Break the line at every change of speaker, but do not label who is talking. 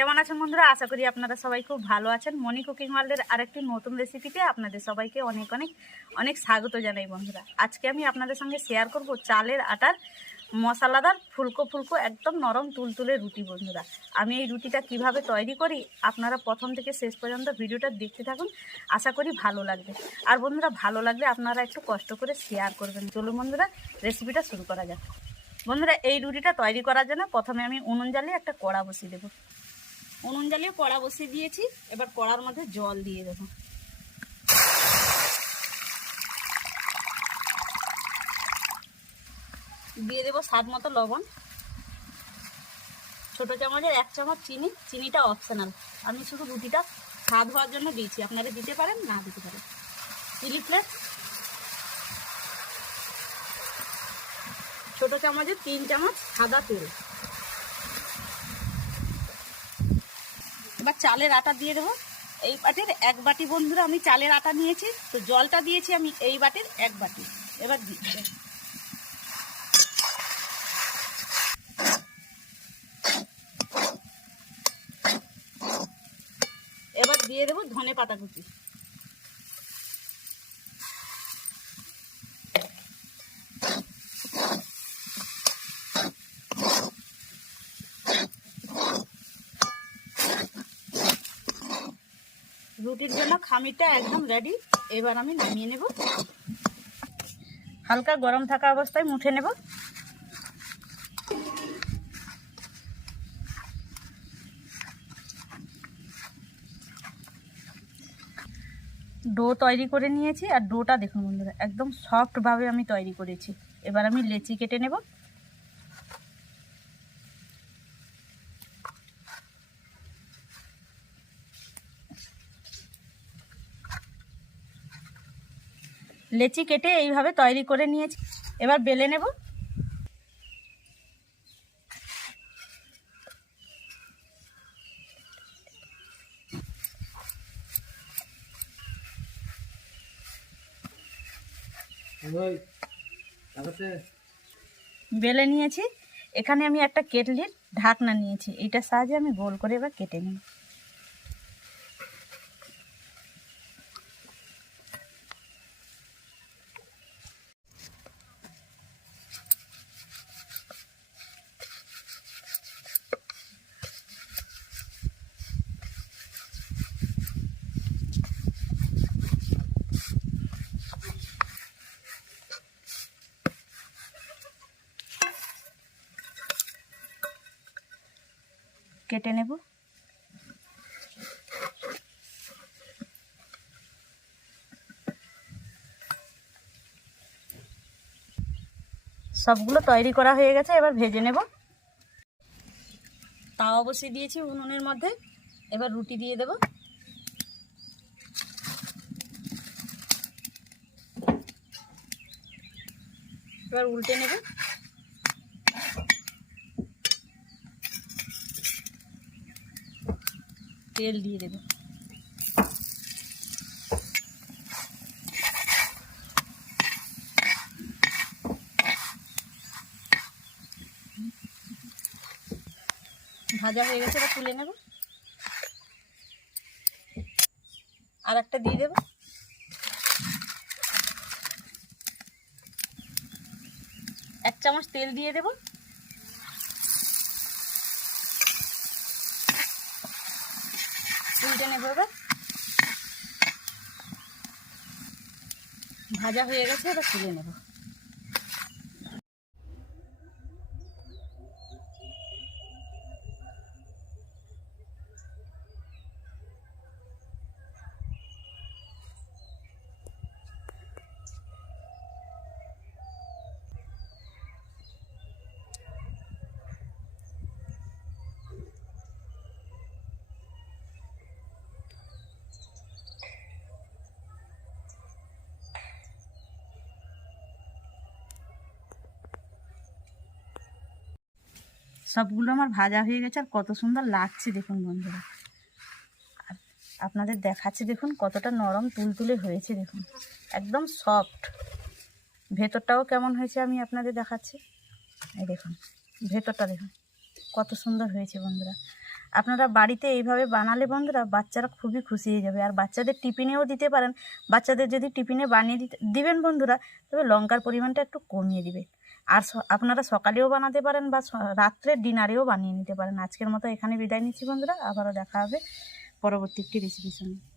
কেমন আছেন বন্ধুরা? আশা করি আপনারা সবাই খুব ভালো আছেন। মনি কুকিং ওয়ার্ল্ডের আরেকটি নতুন রেসিপিতে আপনাদের সবাইকে অনেক অনেক অনেক স্বাগত জানাই বন্ধুরা। আজকে আমি আপনাদের সঙ্গে শেয়ার করব চালের আটার মশলাদার ফুলকো ফুলকো একদম নরম তুলতুলে রুটি বন্ধুরা। আমি এই রুটিটা কীভাবে তৈরি করি আপনারা প্রথম থেকে শেষ পর্যন্ত ভিডিওটা দেখতে থাকুন। আশা করি ভালো লাগবে। আর বন্ধুরা, ভালো লাগলে আপনারা একটু কষ্ট করে শেয়ার করবেন। চলুন বন্ধুরা রেসিপিটা শুরু করা যাক। বন্ধুরা, এই রুটিটা তৈরি করার জন্য প্রথমে আমি উনুন জ্বালিয়ে একটা কড়া বসিয়ে দেবো। উনুন জ্বালিয়ে কড়া বসিয়ে দিয়েছি। এবার কড়ার মধ্যে জল দিয়ে দেবো। দিয়ে দেবো স্বাদ মতো লবণ। ছোটো চামচের এক চামচ চিনি। চিনিটা অপশনাল আমি শুধু রুটিটা স্বাদ হওয়ার জন্য দিয়েছি। আপনারা দিতে পারেন, না দিতে পারেন। চিলি ফ্লেক্স ছোটো চামচের তিন চামচ সাদা তেল। এবার চালের আটা দিয়ে দেবো। এই বাটির এক বাটি বন্ধুরা, আমি চালের আটা নিয়েছি, তো জলটা দিয়েছি আমি এই বাটির এক বাটি। এবার দিচ্ছি এবার দিয়ে দেবো ধনে পাতা কুচি। রুটির জন্য খামিরটা একদম রেডি এবার আমি নামিয়ে নেব। হালকা গরম থাকা অবস্থায় মুঠে নেব। ডো তৈরি করে নিয়েছি, আর ডোটা দেখুন বন্ধুরা, একদম সফটভাবে আমি তৈরি করেছি। এবার আমি লেচি কেটে নেব। লেচি কেটে এইভাবে তৈরি করে নিয়েছি। এবার বেলে নেব। বেলে নিয়েছি। এখানে আমি একটা কেটলির ঢাকনা নিয়েছি। এইটার সাহায্যে আমি গোল করে এবার কেটে নিই। কেটে নেব। সবগুলো তৈরি করা হয়ে গেছে, এবার ভেজে নেব। তাওয়া অবশ্যই দিয়েছি উনুনের মধ্যে, এবার রুটি দিয়ে দেব। এবার উল্টে নেব। তেল দিয়ে দেব। ভাজা হয়ে গেছে, এবার তুলে নেব। আর একটা দিয়ে দেব। এক চামচ তেল দিয়ে দেবো। উল্টে নেব এবার। ভাজা হয়ে গেছে এবার তুলে নেব। সবগুলো আমার ভাজা হয়ে গেছে আর কত সুন্দর লাগছে দেখুন বন্ধুরা। আর আপনাদের দেখাচ্ছে দেখুন কতটা নরম তুলতুলে হয়েছে দেখুন। একদম সফট ভেতরটাও কেমন হয়েছে আমি আপনাদের দেখাচ্ছি। এই দেখুন, ভেতরটা দেখুন, কত সুন্দর হয়েছে বন্ধুরা। আপনারা বাড়িতে এইভাবে বানালে বন্ধুরা বাচ্চারা খুবই খুশি হয়ে যাবে। আর বাচ্চাদের টিফিনেও দিতে পারেন। বাচ্চাদের যদি টিফিনে বানিয়ে দিবেন বন্ধুরা, তবে লঙ্কার পরিমাণটা একটু কমিয়ে দিবে। আর আপনারা সকালেও বানাতে পারেন বা রাত্রে ডিনারেও বানিয়ে নিতে পারেন। আজকের মতো এখানে বিদায় নিচ্ছি বন্ধুরা। আবারও দেখা হবে পরবর্তী একটি রেসিপির সঙ্গে।